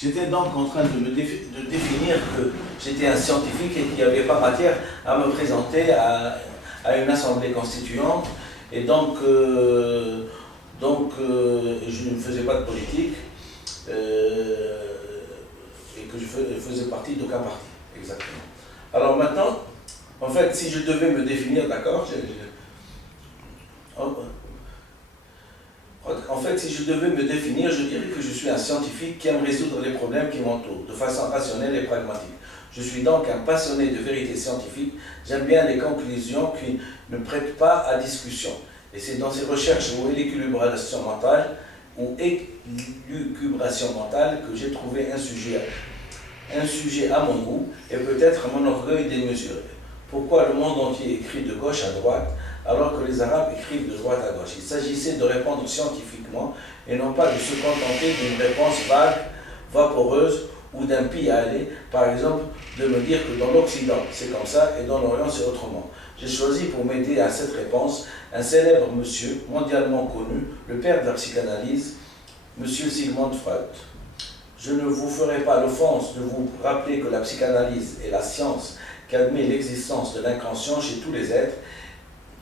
J'étais donc en train de définir que j'étais un scientifique et qu'il n'y avait pas matière à me présenter à une assemblée constituante. Et donc, je ne faisais pas de politique et que je faisais partie d'aucun parti, exactement. Alors maintenant, en fait, si je devais me définir, d'accord, en fait, si je devais me définir, je dirais que je suis un scientifique qui aime résoudre les problèmes qui m'entourent de façon rationnelle et pragmatique. Je suis donc un passionné de vérité scientifique. J'aime bien les conclusions qui ne prêtent pas à discussion. Et c'est dans ces recherches ou l'équilibration mentale que j'ai trouvé un sujet à mon goût et peut-être à mon orgueil démesuré. Pourquoi le monde entier écrit de gauche à droite alors que les Arabes écrivent de droite à gauche? Il s'agissait de répondre scientifiquement et non pas de se contenter d'une réponse vague, vaporeuse ou d'un pis-aller, par exemple de me dire que dans l'Occident c'est comme ça et dans l'Orient c'est autrement. J'ai choisi pour m'aider à cette réponse un célèbre monsieur mondialement connu, le père de la psychanalyse, monsieur Sigmund Freud. Je ne vous ferai pas l'offense de vous rappeler que la psychanalyse est la science qui admet l'existence de l'inconscient chez tous les êtres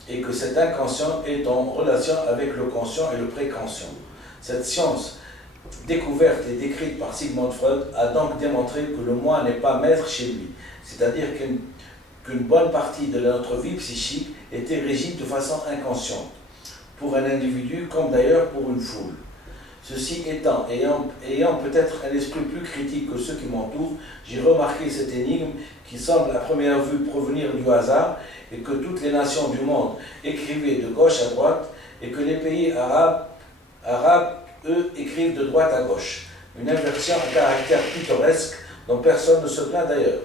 et que cet inconscient est en relation avec le conscient et le préconscient. Cette science, découverte et décrite par Sigmund Freud, a donc démontré que le moi n'est pas maître chez lui, c'est-à-dire qu'une bonne partie de notre vie psychique était régie de façon inconsciente, pour un individu comme d'ailleurs pour une foule. Ceci étant, ayant peut-être un esprit plus critique que ceux qui m'entourent, j'ai remarqué cette énigme qui semble à première vue provenir du hasard et que toutes les nations du monde écrivaient de gauche à droite et que les pays arabes, eux, écrivent de droite à gauche. Une inversion à caractère pittoresque dont personne ne se plaint d'ailleurs.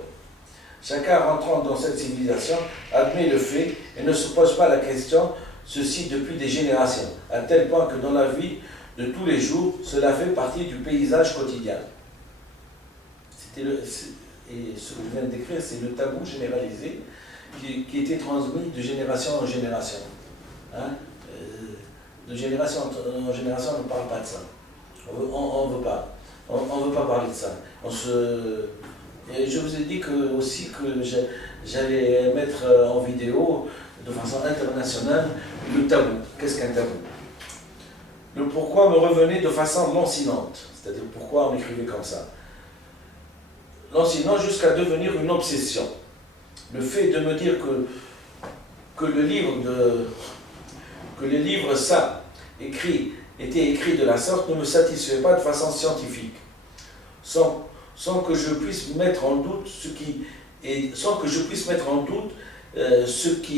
Chacun rentrant dans cette civilisation admet le fait et ne se pose pas la question, ceci depuis des générations, à tel point que dans la vie de tous les jours, cela fait partie du paysage quotidien. Et ce que je viens de décrire, c'est le tabou généralisé qui était transmis de génération en génération. De génération en génération, on ne parle pas de ça. On ne veut pas. On veut pas parler de ça. Et je vous ai dit aussi que j'allais mettre en vidéo, de façon internationale, le tabou. Qu'est-ce qu'un tabou? Le pourquoi me revenait de façon lancinante, c'est-à-dire pourquoi on écrivait comme ça. Lancinant jusqu'à devenir une obsession. Le fait de me dire que le livre ça, était écrit de la sorte, ne me satisfait pas de façon scientifique. Sans que je puisse mettre en doute ce qui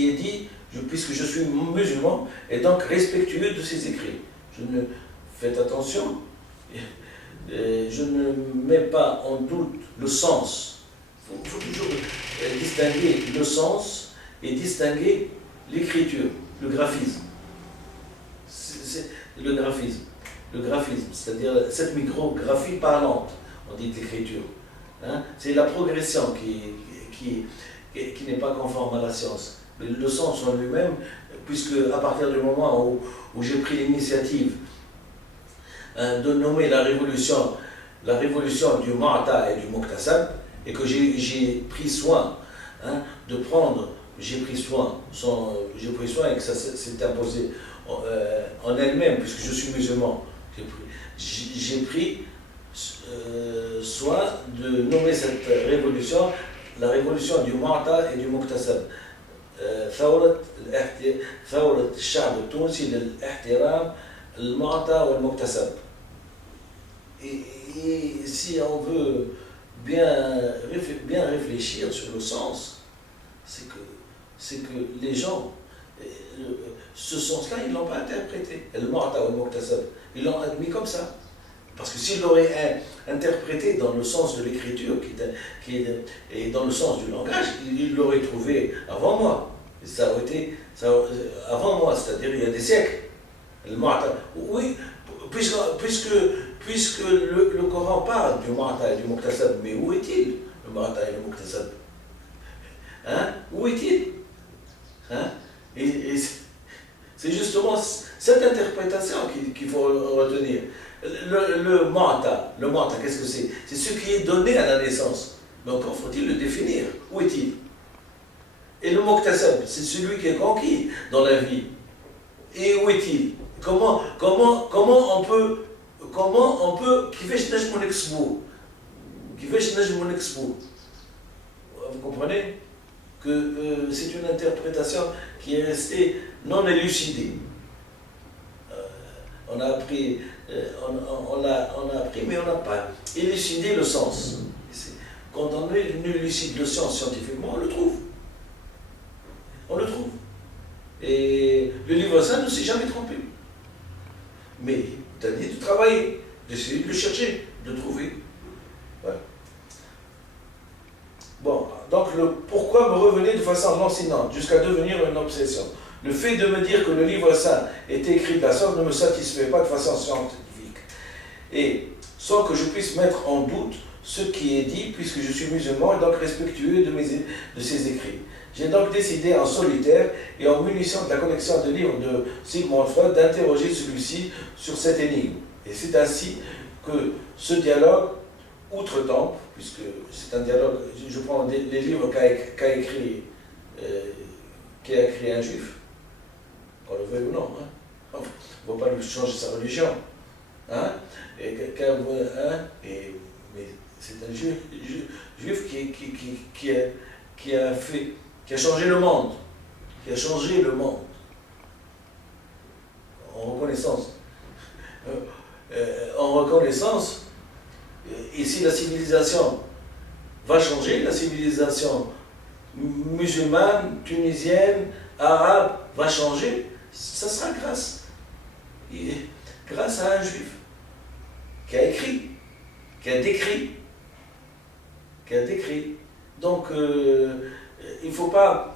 est dit, puisque je suis musulman et donc respectueux de ses écrits. Faites attention, je ne mets pas en doute le sens. Il faut toujours distinguer le sens et distinguer l'écriture, le graphisme. C'est le graphisme, c'est-à-dire cette micrographie parlante, on dit l'écriture. C'est la progression qui n'est pas conforme à la science. Mais le sens en lui-même, puisque à partir du moment où j'ai pris l'initiative de nommer la révolution du Mu'ta et du Muqtasab, et que j'ai pris soin de prendre, j'ai pris soin et que ça s'est imposé en elle-même, puisque je suis musulman, j'ai pris soin de nommer cette révolution la révolution du Mu'ta et du Muqtasab. ثورة الشعب التونسي للاحترام المعطى والمكتسب. Et si on veut bien réfléchir sur le sens, c'est que les gens, ce sens-là, ils ne l'ont pas interprété. Le Mu'ta ou le Muqtasab, ils l'ont admis comme ça. Parce que s'ils l'auraient interprété dans le sens de l'écriture et dans le sens du langage, ils l'auraient trouvé avant moi. Et ça aurait été avant moi, c'est-à-dire il y a des siècles. Le Mu'ta. Oui, puisque le Coran parle du Mu'ta et du Muqtasab, mais où est-il, le Mu'ta et le Muqtasab? Où est-il? Et c'est justement cette interprétation qu'il faut retenir. Le mental, qu'est-ce que c'est? C'est ce qui est donné à la naissance. Mais encore faut-il le définir. Où est-il? Et le moktasab, c'est celui qui est conquis dans la vie. Et où est-il? Comment on peut vous comprenez que c'est une interprétation qui est restée non élucidée. On a appris, mais on n'a pas élucidé le sens. Quand on élucide le sens scientifiquement, on le trouve. On le trouve. Et le livre saint ne s'est jamais trompé. Mais tu as dit de travailler, d'essayer de le chercher, de le trouver. Voilà. Bon, donc pourquoi me revenez de façon lancinante jusqu'à devenir une obsession? Le fait de me dire que le livre saint est écrit de la sorte ne me satisfait pas de façon scientifique. Et sans que je puisse mettre en doute ce qui est dit, puisque je suis musulman et donc respectueux de ses écrits. J'ai donc décidé en solitaire et en munition de la collection de livres de Sigmund Freud d'interroger celui-ci sur cette énigme. Et c'est ainsi que ce dialogue outre-temple, puisque c'est un dialogue, je prends les livres qu'a écrit un juif, qu'on le veuille ou non, hein. On ne va pas lui changer sa religion. Hein. Mais c'est un juif qui a changé le monde, en reconnaissance. Et si la civilisation va changer, la civilisation musulmane, tunisienne, arabe va changer, ça sera grâce à un juif qui a écrit, qui a décrit. Donc, il ne faut pas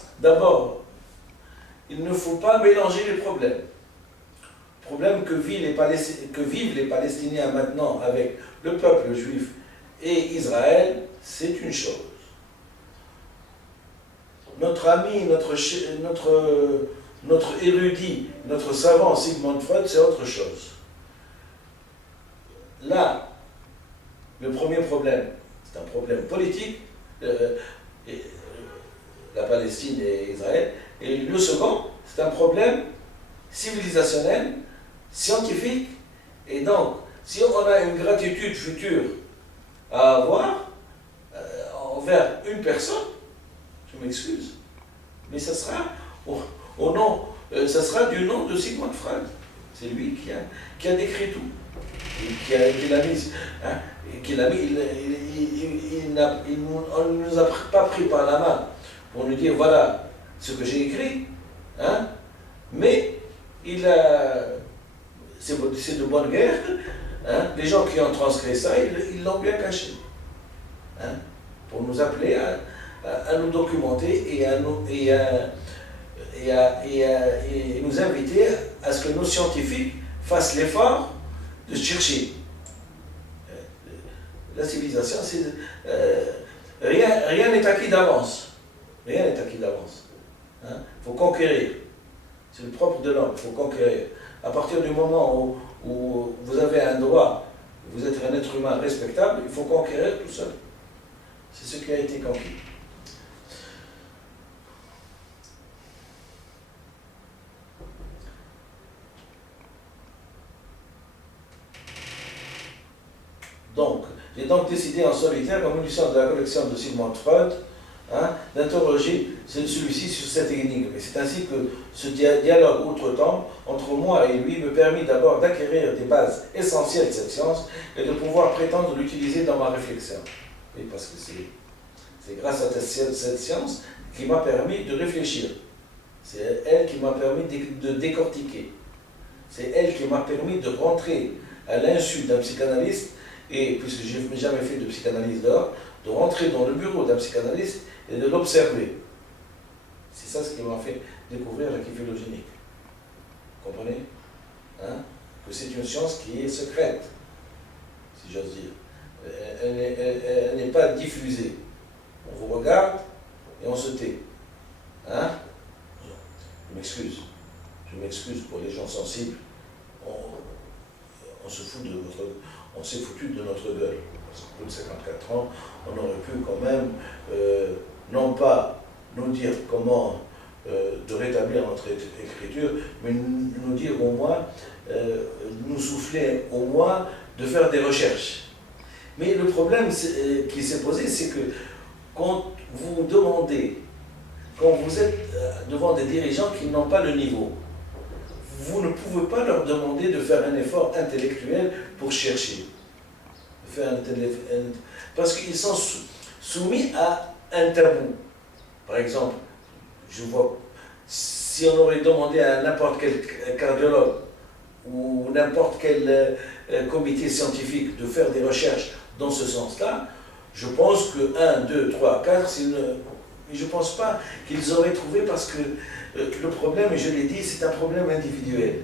mélanger les problèmes. Le problème que vivent les Palestiniens maintenant avec le peuple juif et Israël, c'est une chose. Notre ami, notre érudit, notre savant Sigmund Freud, c'est autre chose. Là, le premier problème, c'est un problème politique, la Palestine et Israël, et le second, c'est un problème civilisationnel, scientifique, et donc, si on a une gratitude future à avoir envers une personne, je m'excuse, mais ça sera ça sera du nom de Sigmund Freud. C'est lui qui a décrit tout, qui l'a mis. Hein, on ne nous a pas pris par la main pour nous dire voilà ce que j'ai écrit, hein, mais c'est de bonne guerre. Hein, les gens qui ont transcrit ça, ils l'ont bien caché, hein, pour nous appeler à nous documenter et nous inviter à ce que nos scientifiques fassent l'effort de chercher. La civilisation, rien n'est acquis d'avance. Rien n'est acquis d'avance. Il faut conquérir. C'est le propre de l'homme, il faut conquérir. À partir du moment où vous avez un droit, vous êtes un être humain respectable, il faut conquérir tout seul. C'est ce qui a été conquis. Donc, j'ai donc décidé en solitaire, en munition de la collection de Sigmund Freud, hein, d'interroger celui-ci sur cette énigme. Et c'est ainsi que ce dialogue outre-temps entre moi et lui me permit d'abord d'acquérir des bases essentielles de cette science et de pouvoir prétendre l'utiliser dans ma réflexion. Et parce que c'est grâce à cette science qui m'a permis de réfléchir. C'est elle qui m'a permis de décortiquer. C'est elle qui m'a permis de rentrer à l'insu d'un psychanalyste. Et puisque je n'ai jamais fait de psychanalyse dehors, de rentrer dans le bureau d'un psychanalyste et de l'observer. C'est ça ce qui m'a fait découvrir la kiphylogénique. Vous comprenez, hein? Que c'est une science qui est secrète, si j'ose dire. Elle n'est pas diffusée. On vous regarde et on se tait. Hein? Je m'excuse pour les gens sensibles. On on se fout de notre, on s'est foutu de notre gueule. Parce qu'au bout de 54 ans, on aurait pu quand même, non pas nous dire comment de rétablir notre écriture, mais nous dire au moins, nous souffler au moins de faire des recherches. Mais le problème qui s'est posé, c'est que quand vous demandez, quand vous êtes devant des dirigeants qui n'ont pas le niveau, vous ne pouvez pas leur demander de faire un effort intellectuel pour chercher. Parce qu'ils sont soumis à un tabou. Par exemple, je vois, si on aurait demandé à n'importe quel cardiologue ou n'importe quel comité scientifique de faire des recherches dans ce sens-là, je pense que 1, 2, 3, 4, je ne pense pas qu'ils auraient trouvé, parce que le problème, et je l'ai dit, c'est un problème individuel.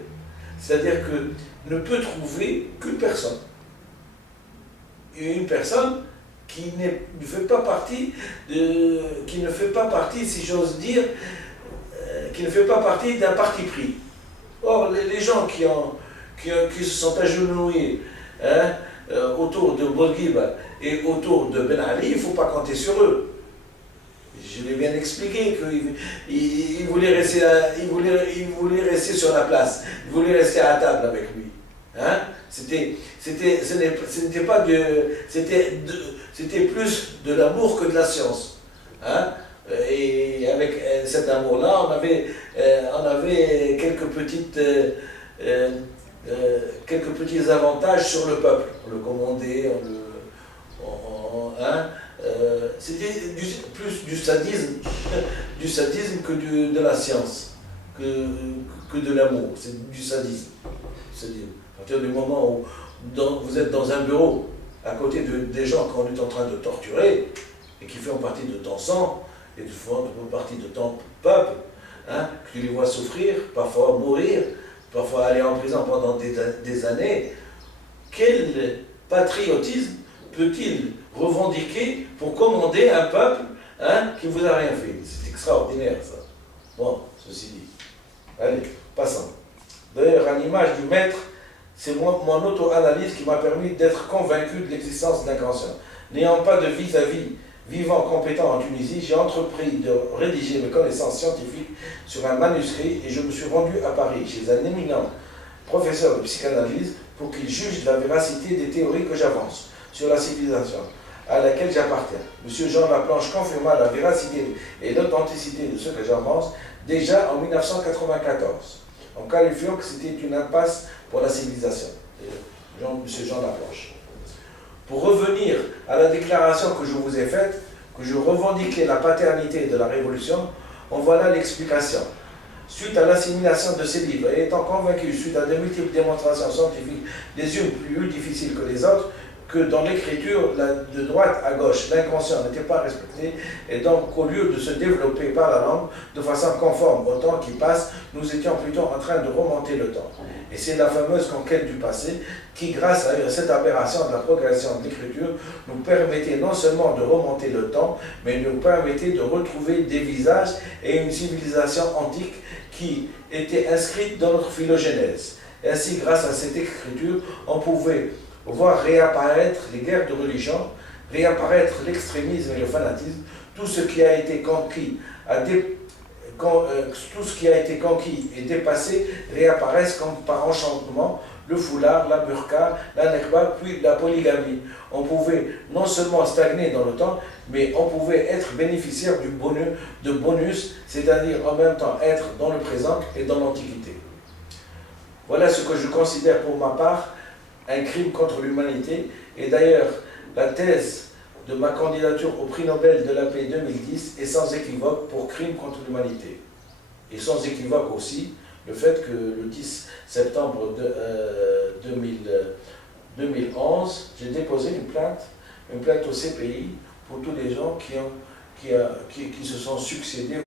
C'est-à-dire que ne peut trouver qu'une personne. Une personne qui ne fait pas partie, si j'ose dire, qui ne fait pas partie d'un parti pris. Or, les gens qui se sont agenouillés autour de Bourguiba et autour de Ben Ali, il ne faut pas compter sur eux. Je l'ai bien expliqué qu'il voulait rester sur la place, il voulait rester à table avec lui. Hein? C'était plus de l'amour que de la science. Hein? Et avec cet amour-là, on avait quelques petits avantages sur le peuple. On le commandait, c'était plus du sadisme, que de la science, que de l'amour. C'est du sadisme. À partir du moment où vous êtes dans un bureau, à côté des gens qu'on est en train de torturer, et qui font partie de ton sang, et qui font partie de ton peuple, hein, que tu les vois souffrir, parfois mourir, parfois aller en prison pendant des années, quel patriotisme peut-il revendiquer pour commander un peuple, hein, qui ne vous a rien fait? C'est extraordinaire, ça. Bon, ceci dit. Allez, passons. D'ailleurs, à l'image du maître, c'est mon auto-analyse qui m'a permis d'être convaincu de l'existence de l'inconscient. N'ayant pas de vis-à-vis vivant compétent en Tunisie, j'ai entrepris de rédiger mes connaissances scientifiques sur un manuscrit et je me suis rendu à Paris chez un éminent professeur de psychanalyse pour qu'il juge de la véracité des théories que j'avance sur la civilisation à laquelle j'appartiens. M. Jean Laplanche confirma la véracité et l'authenticité de ce que j'avance déjà en 1994, en qualifiant que c'était une impasse pour la civilisation. M. Jean Laplanche. Pour revenir à la déclaration que je vous ai faite, que je revendiquais la paternité de la Révolution, en voilà l'explication. Suite à l'assimilation de ces livres, et étant convaincu, suite à de multiples démonstrations scientifiques, les unes plus difficiles que les autres, que dans l'écriture, de droite à gauche, l'inconscient n'était pas respecté, et donc qu'au lieu de se développer par la langue de façon conforme au temps qui passe, nous étions plutôt en train de remonter le temps. Et c'est la fameuse conquête du passé qui, grâce à cette aberration de la progression de l'écriture, nous permettait non seulement de remonter le temps, mais nous permettait de retrouver des visages et une civilisation antique qui était inscrite dans notre phylogénèse. Ainsi, grâce à cette écriture, on pouvait voir réapparaître les guerres de religion, réapparaître l'extrémisme et le fanatisme, tout ce qui a été conquis et dépassé réapparaissent comme par enchantement, le foulard, la burqa, la nekba, puis la polygamie. On pouvait non seulement stagner dans le temps, mais on pouvait être bénéficiaire de bonus, c'est-à-dire en même temps être dans le présent et dans l'Antiquité. Voilà ce que je considère pour ma part un crime contre l'humanité, et d'ailleurs la thèse de ma candidature au prix Nobel de la paix 2010 est sans équivoque pour crime contre l'humanité. Et sans équivoque aussi le fait que le 10 septembre 2011, j'ai déposé une plainte au CPI pour tous les gens qui se sont succédés